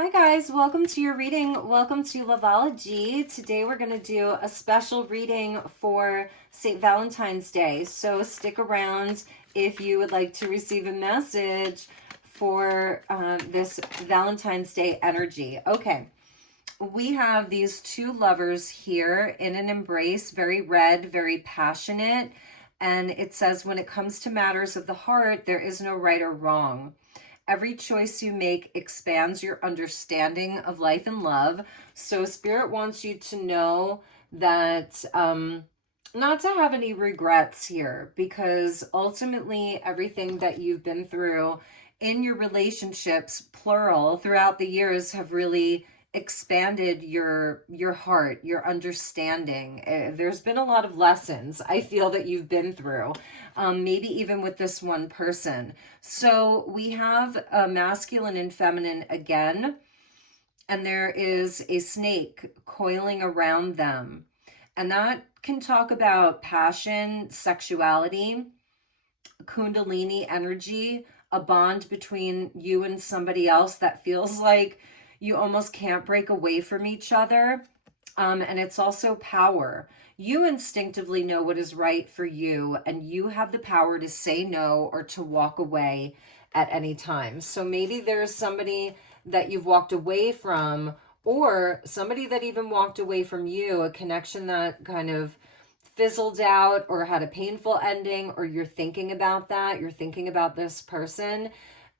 Hi guys, welcome to your reading. Welcome to Loveology. Today we're going to do a special reading for St. Valentine's Day. So stick around if you would like to receive a message for this Valentine's Day energy. Okay, we have these two lovers here in an embrace, very red, very passionate. And it says, when it comes to matters of the heart, there is no right or wrong. Every choice you make expands your understanding of life and love. So Spirit wants you to know that not to have any regrets here, because ultimately everything that you've been through in your relationships, plural, throughout the years have really expanded your heart, your understanding. There's been a lot of lessons I feel that you've been through, maybe even with this one person. So we have a masculine and feminine again, and there is a snake coiling around them. And that can talk about passion, sexuality, Kundalini energy, a bond between you and somebody else that feels like you almost can't break away from each other. And it's also power. You instinctively know what is right for you, and you have the power to say no or to walk away at any time. So maybe there's somebody that you've walked away from, or somebody that even walked away from you, a connection that kind of fizzled out or had a painful ending, or you're thinking about that, you're thinking about this person,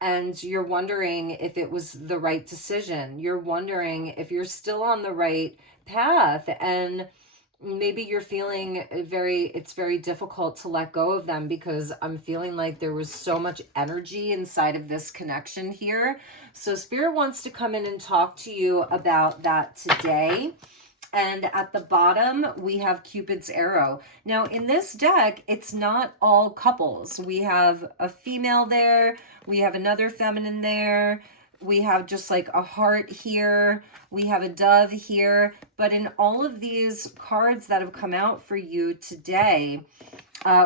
and you're wondering if it was the right decision. You're wondering if you're still on the right path, and maybe you're feeling it's very difficult to let go of them, because I'm feeling like there was so much energy inside of this connection here. So Spirit wants to come in and talk to you about that today. And at the bottom, we have Cupid's arrow. Now, in this deck, it's not all couples. We have a female there. We have another feminine there. We have just like a heart here. We have a dove here. But in all of these cards that have come out for you today,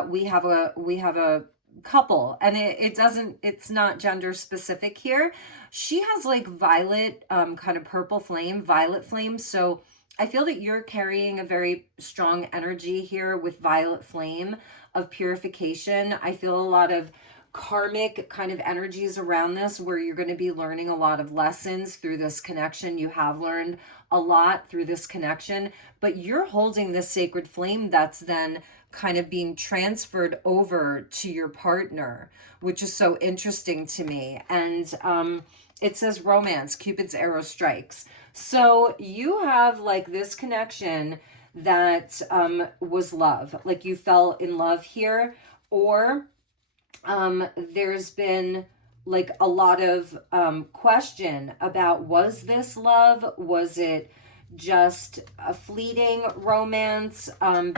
we have a couple, and it's not gender specific here. She has like violet, kind of purple flame, violet flame. So I feel that you're carrying a very strong energy here with violet flame of purification. I feel a lot of karmic kind of energies around this, where you're going to be learning a lot of lessons through this connection. You have learned a lot through this connection, but you're holding this sacred flame that's then kind of being transferred over to your partner, which is so interesting to me. And it says romance, Cupid's arrow strikes. So you have like this connection that was love, like you fell in love here, or there's been like a lot of question about, was this love? Was it just a fleeting romance?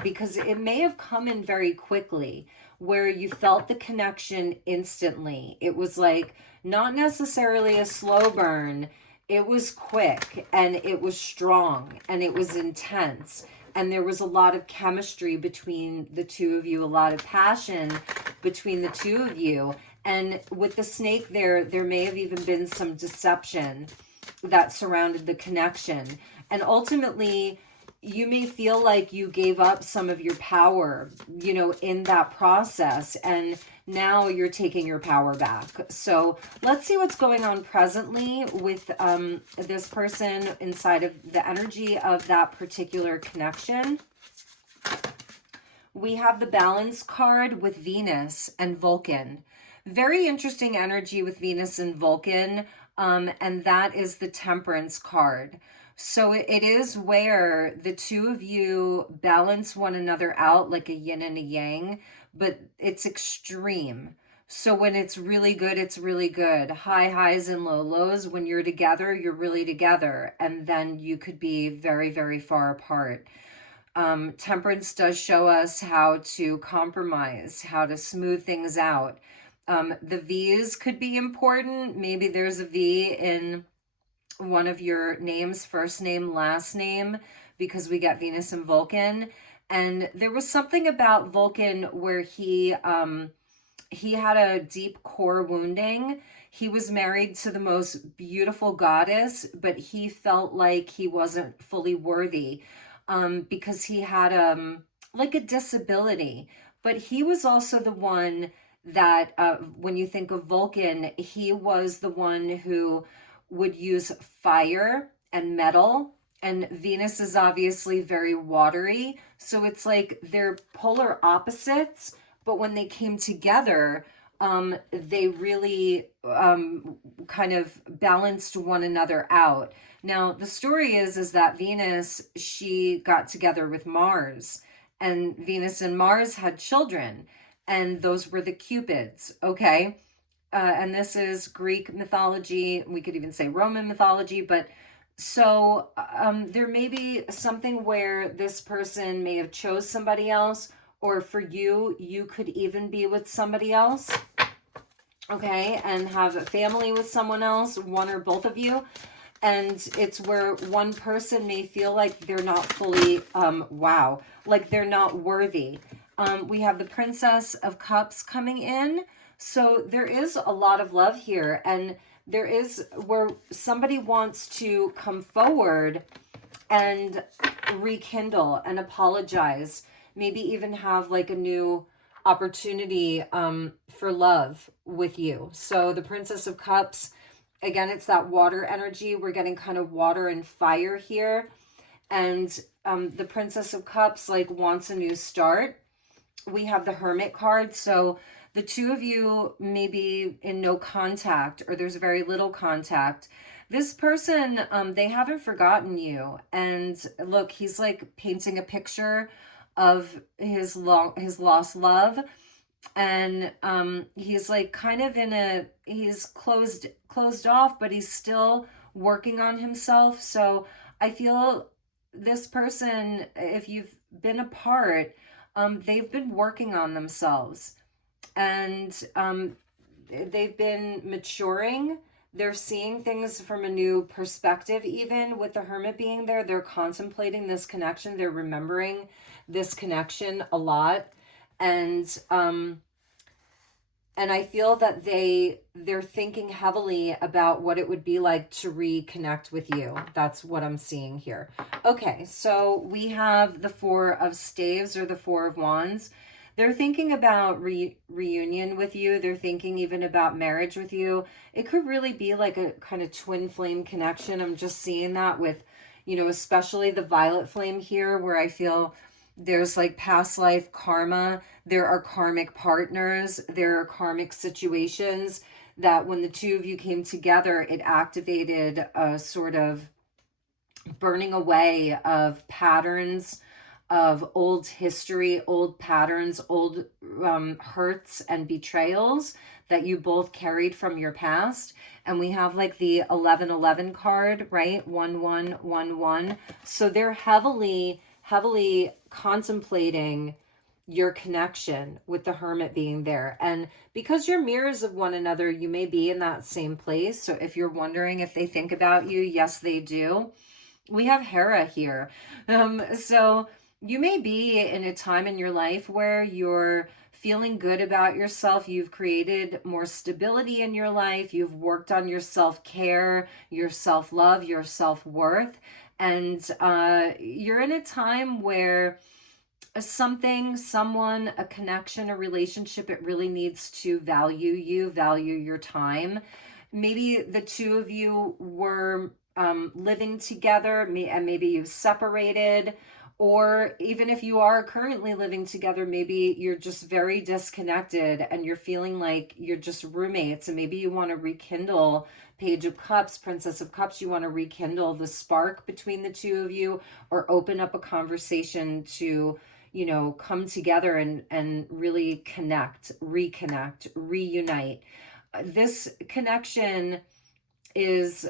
Because it may have come in very quickly, where you felt the connection instantly. It was like not necessarily a slow burn. It was quick, and it was strong, and it was intense. And there was a lot of chemistry between the two of you, a lot of passion between the two of you. And with the snake there may have even been some deception that surrounded the connection. And ultimately, you may feel like you gave up some of your power, in that process. And now you're taking your power back. So let's see what's going on presently with this person inside of the energy of that particular connection. We have the balance card with Venus and Vulcan. Very interesting energy with Venus and Vulcan. And that is the Temperance card. So it is where the two of you balance one another out like a yin and a yang, but it's extreme. So when it's really good, it's really good. High highs and low lows. When you're together, you're really together. And then you could be very, very far apart. Temperance does show us how to compromise, how to smooth things out. The V's could be important. Maybe there's a V in one of your names, first name, last name, because we got Venus and Vulcan. And there was something about Vulcan where he had a deep core wounding. he was married to the most beautiful goddess, but he felt like he wasn't fully worthy, because he had like a disability. But he was also the one that, when you think of Vulcan, he was the one who would use fire and metal. And Venus is obviously very watery. So it's like they're polar opposites, but when they came together, they really kind of balanced one another out. Now, the story is that Venus, she got together with Mars, and Venus and Mars had children, and those were the Cupids, okay? And this is Greek mythology. We could even say Roman mythology, but so there may be something where this person may have chose somebody else, or for you, you could even be with somebody else, okay, and have a family with someone else, one or both of you. And it's where one person may feel like they're not fully, wow, like they're not worthy. We have the Princess of Cups coming in. So there is a lot of love here. And there is where somebody wants to come forward and rekindle and apologize. Maybe even have like a new opportunity for love with you. So the Princess of Cups, again, it's that water energy. We're getting kind of water and fire here. And the Princess of Cups like wants a new start. We have the Hermit card. So the two of you may be in no contact, or there's very little contact. This person, they haven't forgotten you. And look, he's like painting a picture of his lost love. And he's like kind of in a, he's closed off, but he's still working on himself. So I feel this person, if you've been apart, they've been working on themselves, and they've been maturing. They're seeing things from a new perspective. Even with the Hermit being there, they're contemplating this connection. They're remembering this connection a lot. And I feel that they're thinking heavily about what it would be like to reconnect with you. That's what I'm seeing here. Okay, so we have the Four of Staves, or the Four of Wands. They're thinking about reunion with you. They're thinking even about marriage with you. It could really be like a kind of twin flame connection. I'm just seeing that with, especially the violet flame here, where I feel there's like past life karma. There are karmic partners. There are karmic situations that when the two of you came together, it activated a sort of burning away of patterns of old history, old patterns, old hurts and betrayals that you both carried from your past. And we have like the 1111 card, right? 1111. So they're heavily contemplating your connection with the Hermit being there. And because you're mirrors of one another, you may be in that same place. So if you're wondering if they think about you, yes, they do. We have Hera here. So you may be in a time in your life where you're feeling good about yourself. You've created more stability in your life. You've worked on your self-care, your self-love, your self-worth. And you're in a time where someone, a connection, a relationship, it really needs to value you, value your time. Maybe the two of you were living together, and maybe you've separated, or even if you are currently living together, maybe you're just very disconnected and you're feeling like you're just roommates, and maybe you want to rekindle. Page of Cups, Princess of Cups, you want to rekindle the spark between the two of you, or open up a conversation to, come together and really connect, reconnect, reunite. This connection is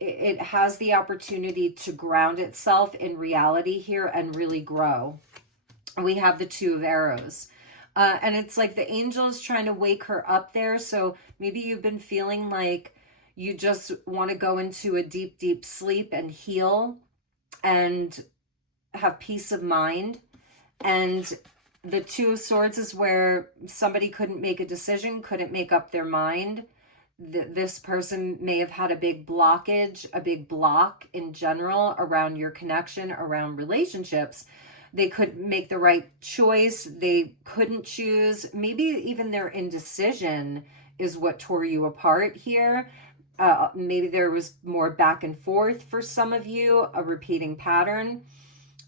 it has the opportunity to ground itself in reality here and really grow. We have the Two of Arrows. And it's like the angels trying to wake her up there. So maybe you've been feeling like you just want to go into a deep, deep sleep and heal and have peace of mind. And The Two of Swords is where somebody couldn't make a decision, couldn't make up their mind. This person may have had a big blockage, a big block in general around your connection, around relationships. They couldn't make the right choice. They couldn't choose. Maybe even their indecision is what tore you apart here. Maybe there was more back and forth for some of you, a repeating pattern.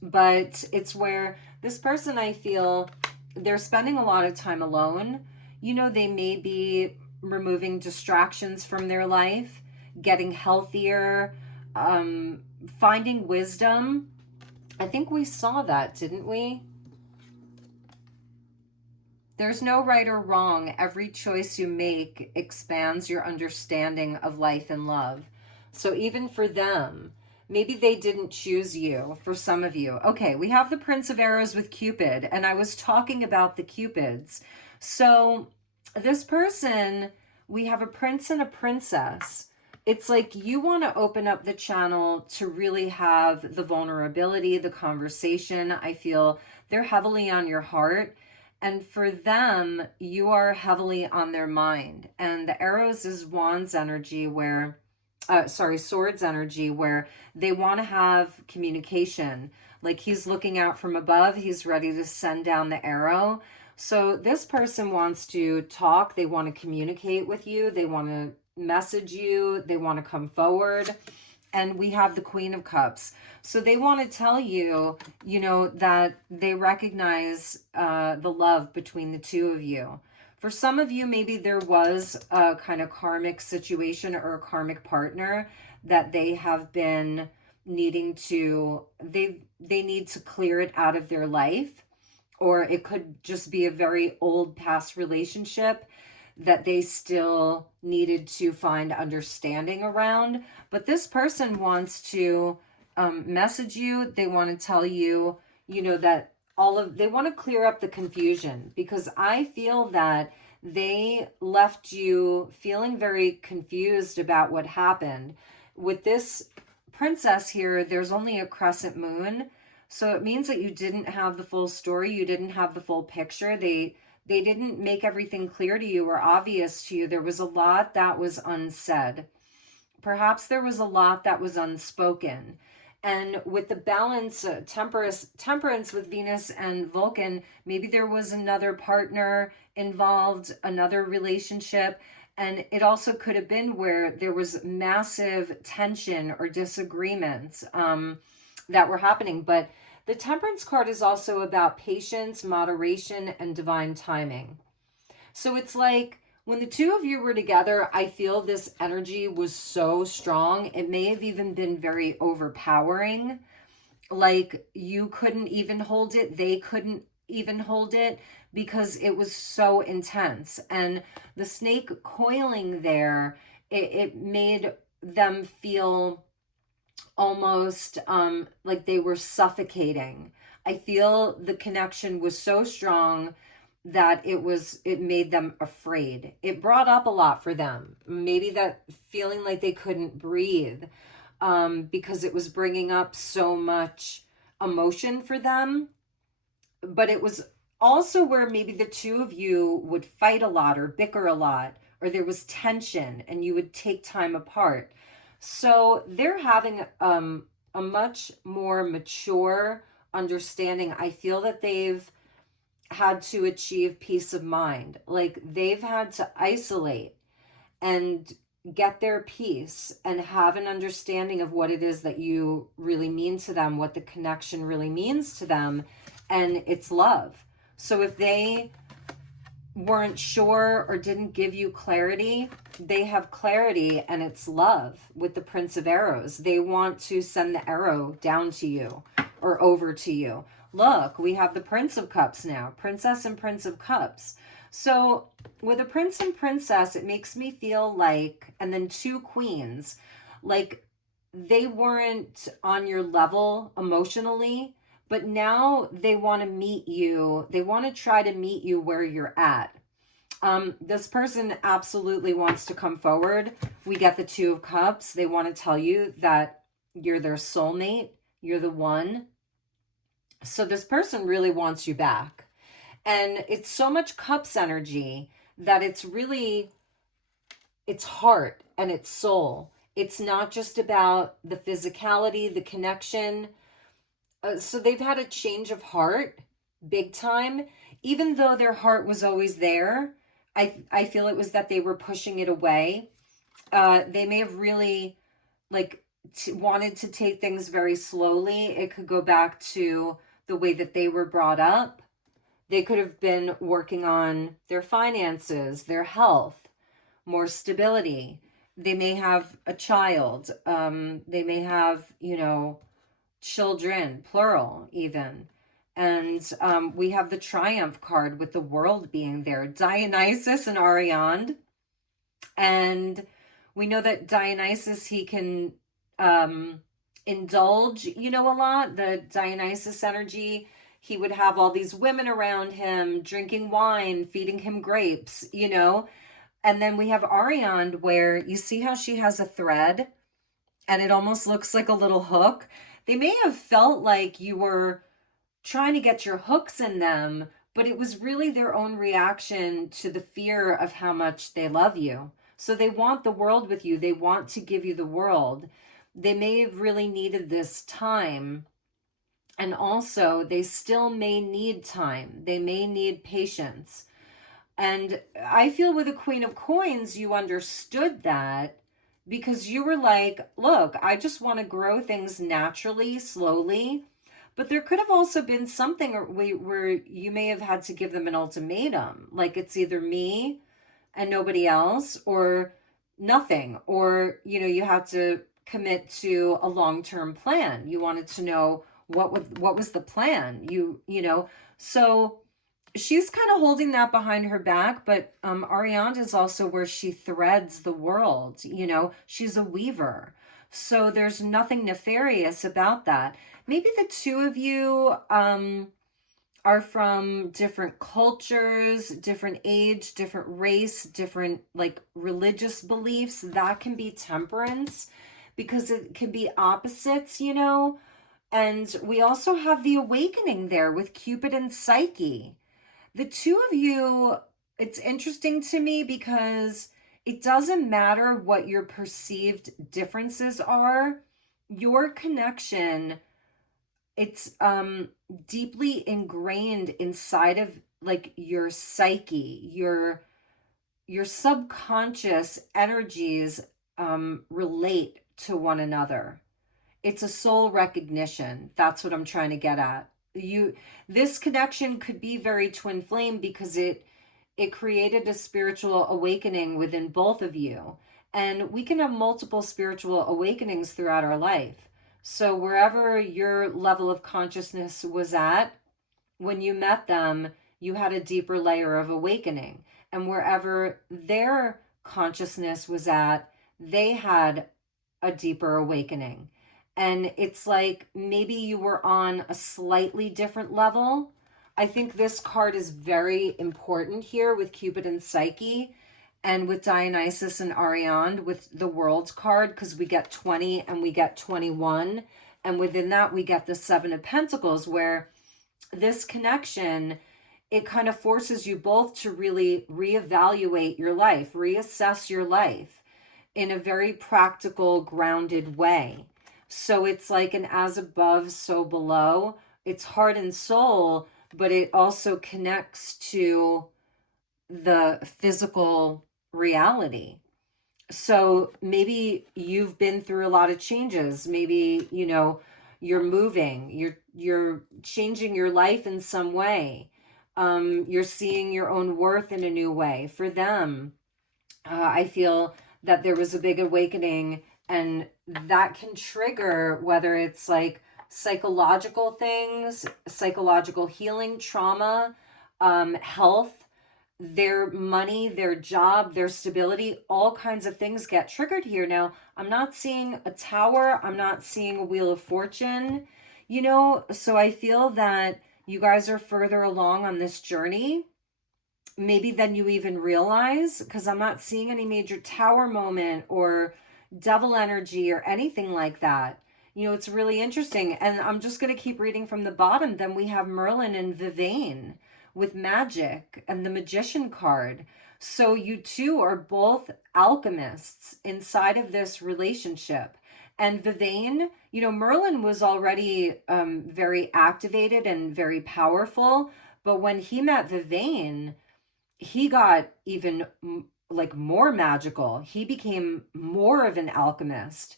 But it's where this person, I feel, they're spending a lot of time alone. You know, they may be removing distractions from their life, getting healthier, finding wisdom. I think we saw that, didn't we? There's no right or wrong. Every choice you make expands your understanding of life and love. So even for them, maybe they didn't choose you. For some of you, okay, we have the Prince of Arrows with Cupid, and I was talking about the Cupids. So this person, we have a prince and a princess. It's like you want to open up the channel to really have the vulnerability, the conversation. I feel they're heavily on your heart. And for them, you are heavily on their mind. And the arrows is wands energy where, swords energy, where they want to have communication. Like he's looking out from above, he's ready to send down the arrow. So this person wants to talk, they want to communicate with you, they want to message you, they want to come forward. And we have the Queen of Cups. So they want to tell you, you know, that they recognize the love between the two of you. For some of you, maybe there was a kind of karmic situation or a karmic partner that they have been needing to, they need to clear it out of their life. Or it could just be a very old past relationship that they still needed to find understanding around. But this person wants to message you. They want to tell you, you know, that they want to clear up the confusion, because I feel that they left you feeling very confused about what happened. With this princess here, there's only a crescent moon. So it means that you didn't have the full story. You didn't have the full picture. They didn't make everything clear to you or obvious to you. There was a lot that was unsaid. Perhaps there was a lot that was unspoken. And with the balance, temperance with Venus and Vulcan, maybe there was another partner involved, another relationship. And it also could have been where there was massive tension or disagreements that were happening. But the Temperance card is also about patience, moderation, and divine timing. So it's like when the two of you were together, I feel this energy was so strong. It may have even been very overpowering. Like you couldn't even hold it. They couldn't even hold it because it was so intense. And the snake coiling there, it made them feel almost like they were suffocating. I feel the connection was so strong that it made them afraid. It brought up a lot for them. Maybe that feeling like they couldn't breathe because it was bringing up so much emotion for them. But it was also where maybe the two of you would fight a lot or bicker a lot, or there was tension and you would take time apart. So they're having a much more mature understanding. I feel that they've had to achieve peace of mind. Like they've had to isolate and get their peace and have an understanding of what it is that you really mean to them, what the connection really means to them, and it's love. So if they weren't sure or didn't give you clarity, they have clarity, and it's love with the Prince of Arrows. They want to send the arrow down to you or over to you. Look, we have the Prince of Cups now, Princess and Prince of Cups. So with a prince and princess, it makes me feel like, and then two queens, like they weren't on your level emotionally, but now they want to meet you. They want to try to meet you where you're at. This person absolutely wants to come forward. We get the Two of Cups. They want to tell you that you're their soulmate. You're the one. So this person really wants you back. And it's so much cups energy that it's heart and it's soul. It's not just about the physicality, the connection. So they've had a change of heart big time. Even though their heart was always there, I feel it was that they were pushing it away. They may have really like wanted to take things very slowly. It could go back to the way that they were brought up. They could have been working on their finances, their health, more stability. They may have a child. They may have, children, plural, even. And we have the Triumph card with the world being there. Dionysus and Ariane. And we know that Dionysus, he can indulge, a lot. The Dionysus energy, he would have all these women around him drinking wine, feeding him grapes. And then we have Ariane, where you see how she has a thread and it almost looks like a little hook. They may have felt like you were trying to get your hooks in them, but it was really their own reaction to the fear of how much they love you. So they want the world with you. They want to give you the world. They may have really needed this time. And also, they still may need time. They may need patience. And I feel with the Queen of Coins, you understood that because you were like, look, I just want to grow things naturally, slowly. But there could have also been something where you may have had to give them an ultimatum. Like it's either me and nobody else or nothing. Or, you had to commit to a long-term plan. You wanted to know what was the plan. So she's kind of holding that behind her back, but Ariane is also where she threads the world. She's a weaver. So there's nothing nefarious about that. Maybe the two of you are from different cultures, different age, different race, different like religious beliefs. That can be temperance because it can be opposites. And we also have the awakening there with Cupid and Psyche. The two of you, it's interesting to me because it doesn't matter what your perceived differences are. Your connection, it's deeply ingrained inside of like your psyche, your subconscious energies relate to one another. It's a soul recognition. That's what I'm trying to get at. This connection could be very twin flame because it created a spiritual awakening within both of you. And we can have multiple spiritual awakenings throughout our life. So wherever your level of consciousness was at, when you met them, you had a deeper layer of awakening. And wherever their consciousness was at, they had a deeper awakening. And it's like maybe you were on a slightly different level. I think this card is very important here with Cupid and Psyche and with Dionysus and Ariane with the World card because we get 20 and we get 21. And within that, we get the Seven of Pentacles where this connection, it kind of forces you both to really reevaluate your life, reassess your life in a very practical, grounded way. So it's like an as above, so below. It's heart and soul, but it also connects to the physical reality. So maybe you've been through a lot of changes. Maybe, you're moving, you're changing your life in some way. You're seeing your own worth in a new way. For them, I feel that there was a big awakening, and that can trigger whether it's like psychological things, psychological healing, trauma, health, their money, their job, their stability, all kinds of things get triggered here. Now, I'm not seeing a tower, I'm not seeing a wheel of fortune, so I feel that you guys are further along on this journey maybe than you even realize, because I'm not seeing any major tower moment or devil energy or anything like that. It's really interesting. And I'm just going to keep reading from the bottom. Then we have Merlin and Vivienne, with magic and the Magician card. So you two are both alchemists inside of this relationship. And Vivain, Merlin was already very activated and very powerful. But when he met Vivain, he got even like more magical. He became more of an alchemist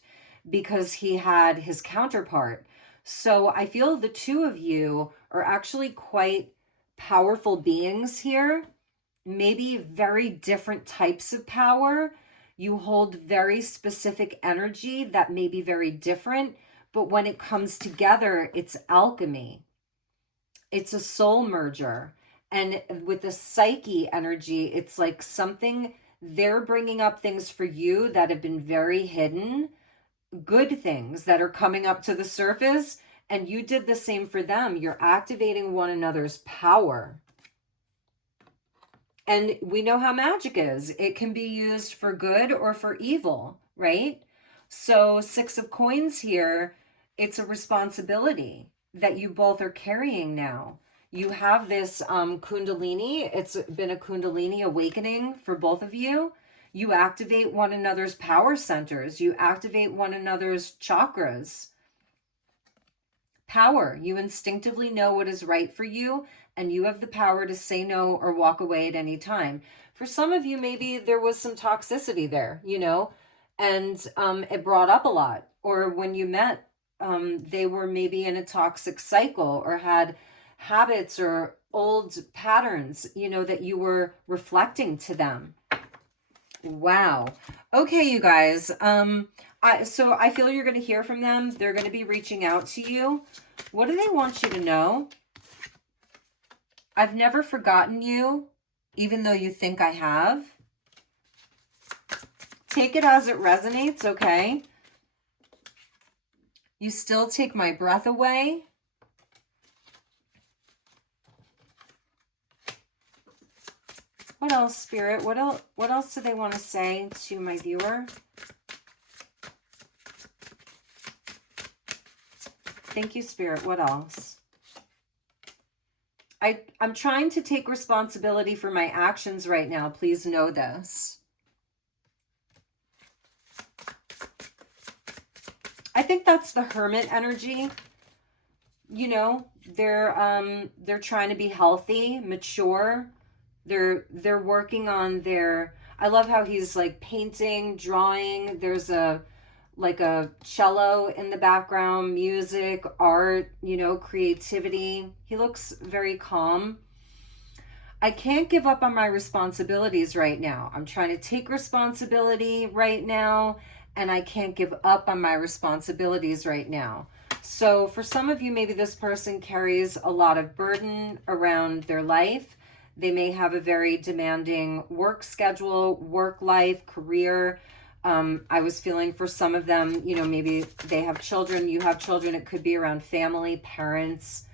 because he had his counterpart. So I feel the two of you are actually quite powerful beings here, maybe very different types of power. You hold very specific energy that may be very different, but when it comes together, it's alchemy. It's a soul merger. And with the psyche energy, it's like something they're bringing up things for you that have been very hidden, good things that are coming up to the surface. And you did the same for them. You're activating one another's power. And we know how magic is. It can be used for good or for evil, right? So 6 of Coins here, it's a responsibility that you both are carrying now. You have this Kundalini. It's been a Kundalini awakening for both of you. You activate one another's power centers. You activate one another's chakras. Power. You instinctively know what is right for you, and you have the power to say no or walk away at any time. For some of you, maybe there was some toxicity there, and it brought up a lot. Or when you met, they were maybe in a toxic cycle or had habits or old patterns, that you were reflecting to them. Wow. Okay, you guys. So I feel you're going to hear from them. They're going to be reaching out to you. What do they want you to know? I've never forgotten you, even though you think I have. Take it as it resonates, okay? You still take my breath away. What else, Spirit? What else do they want to say to my viewer? Thank you, Spirit. What else? I'm trying to take responsibility for my actions right now. Please know this. I think that's the Hermit energy. They're trying to be healthy, mature. They're working on their, I love how he's like painting, drawing. There's like a cello in the background, music, art, creativity. He looks very calm. I can't give up on my responsibilities right now. I'm trying to take responsibility right now, and I can't give up on my responsibilities right now. So for some of you, maybe this person carries a lot of burden around their life. They may have a very demanding work schedule, work life, career. I was feeling for some of them, maybe they have children, you have children. It could be around family, parents,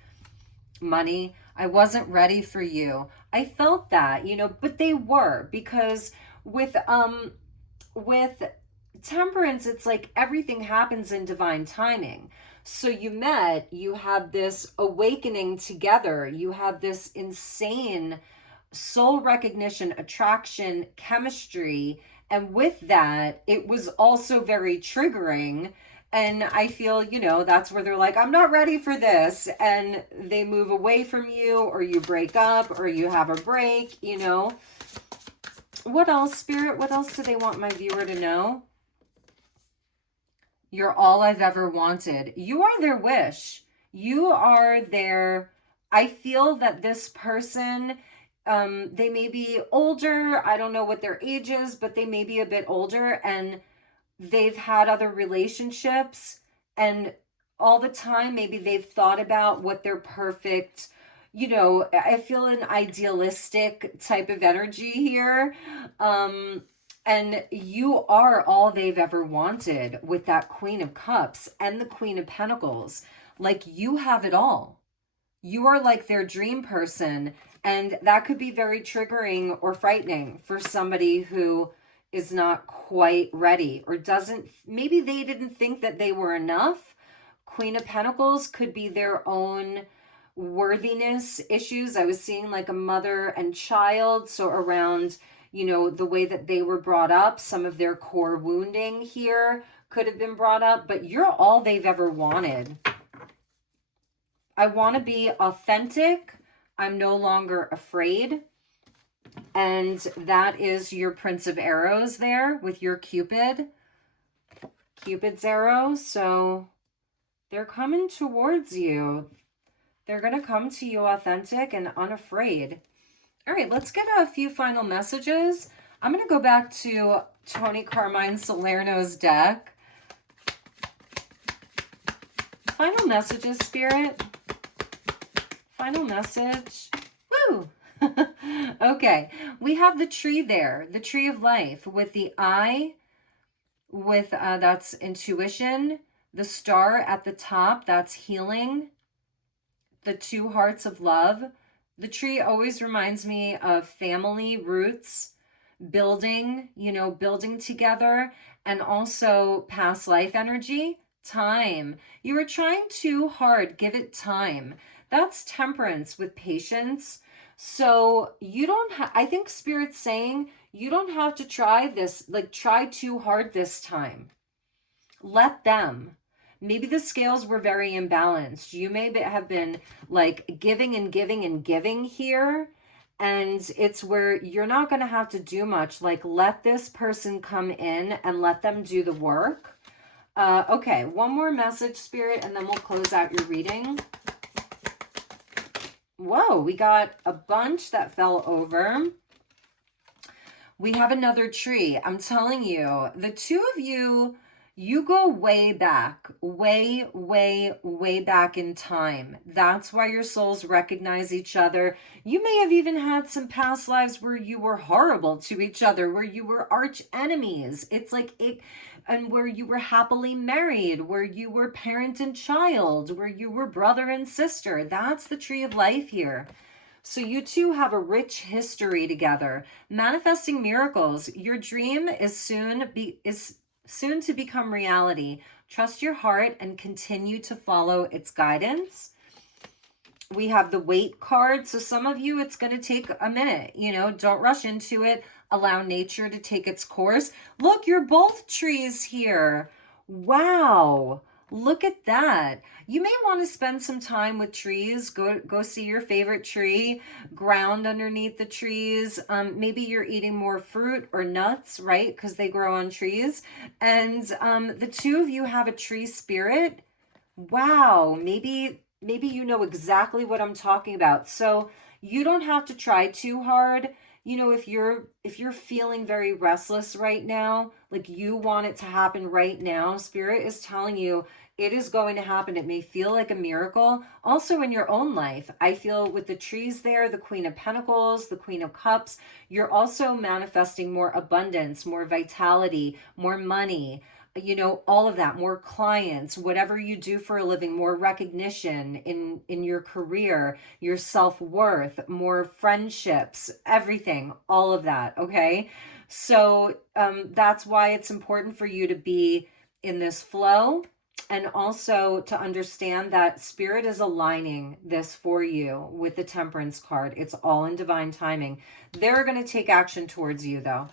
money. I wasn't ready for you. I felt that, but they were, because with Temperance, it's like everything happens in divine timing. So you met, you had this awakening together, you had this insane soul recognition, attraction, chemistry. And with that, it was also very triggering. And I feel, that's where they're like, I'm not ready for this. And they move away from you, or you break up, or you have a break, What else, Spirit? What else do they want my viewer to know? You're all I've ever wanted. You are their wish. You are their, I feel that this person, they may be older. I don't know what their age is, but they may be a bit older, and they've had other relationships, and all the time maybe they've thought about what their perfect, I feel an idealistic type of energy here. And you are all they've ever wanted with that Queen of Cups and the Queen of Pentacles. Like, you have it all. You are like their dream person. And that could be very triggering or frightening for somebody who is not quite ready, or maybe they didn't think that they were enough. Queen of Pentacles could be their own worthiness issues. I was seeing like a mother and child, so around, you know, the way that they were brought up, some of their core wounding here could have been brought up, but you're all they've ever wanted. I want to be authentic. I'm no longer afraid. And that is your Prince of Arrows there with your Cupid's arrow. So they're coming towards you. They're going to come to you authentic and unafraid. All right, let's get a few final messages. I'm going to go back to Tony Carmine Salerno's deck. Final messages, Spirit. Final message. Woo! Okay, we have the tree there, the tree of life with the eye, with that's intuition, the star at the top, that's healing, the two hearts of love. The tree always reminds me of family roots, building, you know, building together, and also past life energy, time. You are trying too hard, give it time. That's temperance with patience. So you don't I think Spirit's saying you don't have to try this, like try too hard this time. Let them. Maybe the scales were very imbalanced. You may have been like giving and giving and giving here. And it's where you're not going to have to do much. Like let this person come in and let them do the work. Okay, one more message, Spirit, and then we'll close out your reading. Whoa, we got a bunch that fell over. We have another tree. I'm telling you, the two of you, you go way back, way, way, way back in time. That's why your souls recognize each other. You may have even had some past lives where you were horrible to each other, where you were arch enemies. It's like it, and where you were happily married, where you were parent and child, where you were brother and sister. That's the tree of life here. So you two have a rich history together. Manifesting miracles. Your dream is soon to become reality. Trust your heart and continue to follow its guidance. We have the wait card. So some of you, it's going to take a minute. You know, don't rush into it. Allow nature to take its course. Look, you're both trees here. Wow. Look at that. You may want to spend some time with trees. Go see your favorite tree, ground underneath the trees. Maybe you're eating more fruit or nuts, right? Because they grow on trees. And the two of you have a tree spirit. Wow. Maybe you know exactly what I'm talking about. So you don't have to try too hard. You know, if you're feeling very restless right now, like you want it to happen right now, Spirit is telling you it is going to happen. It may feel like a miracle. Also in your own life, I feel with the trees there, the Queen of Pentacles, the Queen of Cups, you're also manifesting more abundance, more vitality, more money, you know, all of that, more clients, whatever you do for a living, more recognition in your career, your self-worth, more friendships, everything, all of that. Okay, so that's why it's important for you to be in this flow, and also to understand that Spirit is aligning this for you with the Temperance card. It's all in divine timing. They're going to take action towards you though.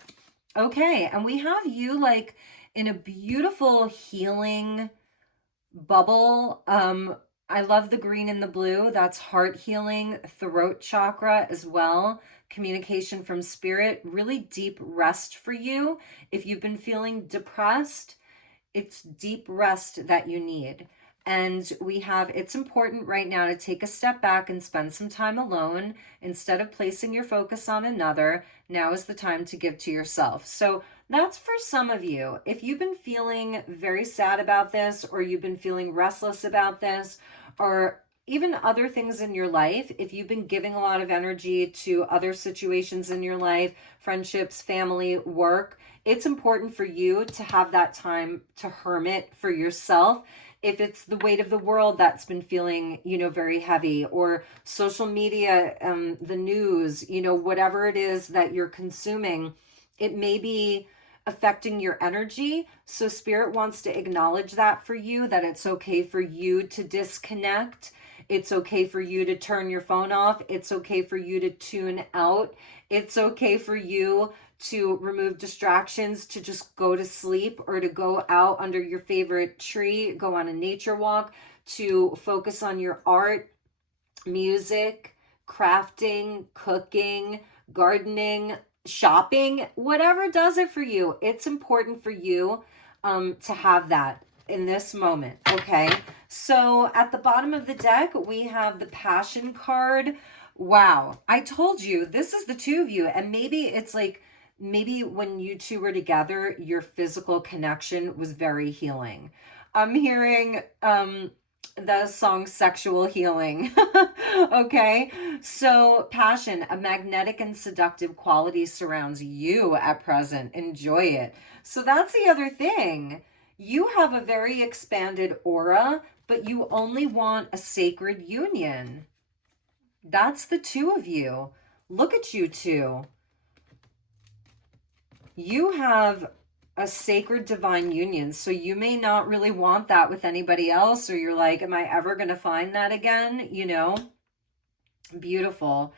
Okay, and we have you like in a beautiful healing bubble. I love the green and the blue. That's heart healing, throat chakra as well. Communication from Spirit, really deep rest for you. If you've been feeling depressed, it's deep rest that you need. And we have, it's important right now to take a step back and spend some time alone instead of placing your focus on another. Now is the time to give to yourself. So that's for some of you. If you've been feeling very sad about this, or you've been feeling restless about this, or even other things in your life, if you've been giving a lot of energy to other situations in your life, friendships, family, work, it's important for you to have that time to hermit for yourself. If it's the weight of the world that's been feeling, you know, very heavy, or social media, the news, you know, whatever it is that you're consuming, it may be affecting your energy. So Spirit wants to acknowledge that for you, that it's okay for you to disconnect. It's okay for you to turn your phone off. It's okay for you to tune out. It's okay for you to remove distractions, to just go to sleep or to go out under your favorite tree, go on a nature walk, to focus on your art, music, crafting, cooking, gardening, shopping, whatever does it for you. It's important for you to have that in this moment, okay? So at the bottom of the deck, we have the Passion card. Wow, I told you, this is the two of you. And maybe it's like, maybe when you two were together, your physical connection was very healing. I'm hearing the song Sexual Healing. Okay, so passion, a magnetic and seductive quality surrounds you at present. Enjoy it. So that's the other thing. You have a very expanded aura, but you only want a sacred union. That's the two of you. Look at you two. You have a sacred divine union. So you may not really want that with anybody else, or you're like, am I ever going to find that again? You know, beautiful.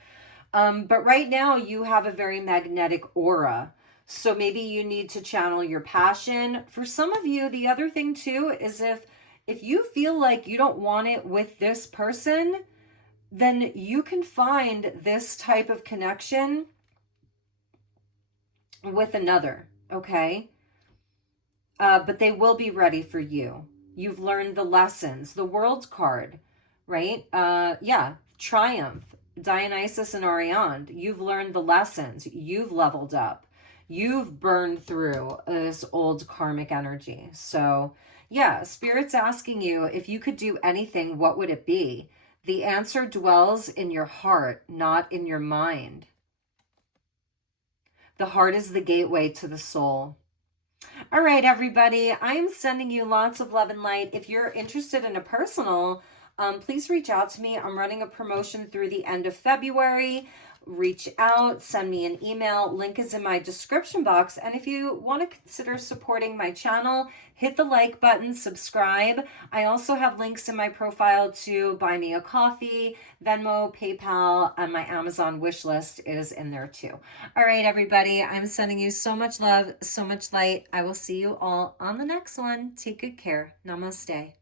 But right now you have a very magnetic aura. So maybe you need to channel your passion. For some of you, the other thing too is if you feel like you don't want it with this person, then you can find this type of connection with another, okay? But they will be ready for you. You've learned the lessons. The World card, right? Yeah, Triumph, Dionysus and Ariane. You've learned the lessons. You've leveled up. You've burned through this old karmic energy. So, yeah, Spirit's asking you if you could do anything, what would it be? The answer dwells in your heart, not in your mind. The heart is the gateway to the soul. All right, everybody, I am sending you lots of love and light. If you're interested in a personal, please reach out to me. I'm running a promotion through the end of February. Reach out, send me an email. Link is in my description box. And if you want to consider supporting my channel, hit the like button, subscribe. I also have links in my profile to buy me a coffee, Venmo, PayPal, and my Amazon wish list is in there too. All right, everybody, I'm sending you so much love, so much light. I will see you all on the next one. Take good care. Namaste.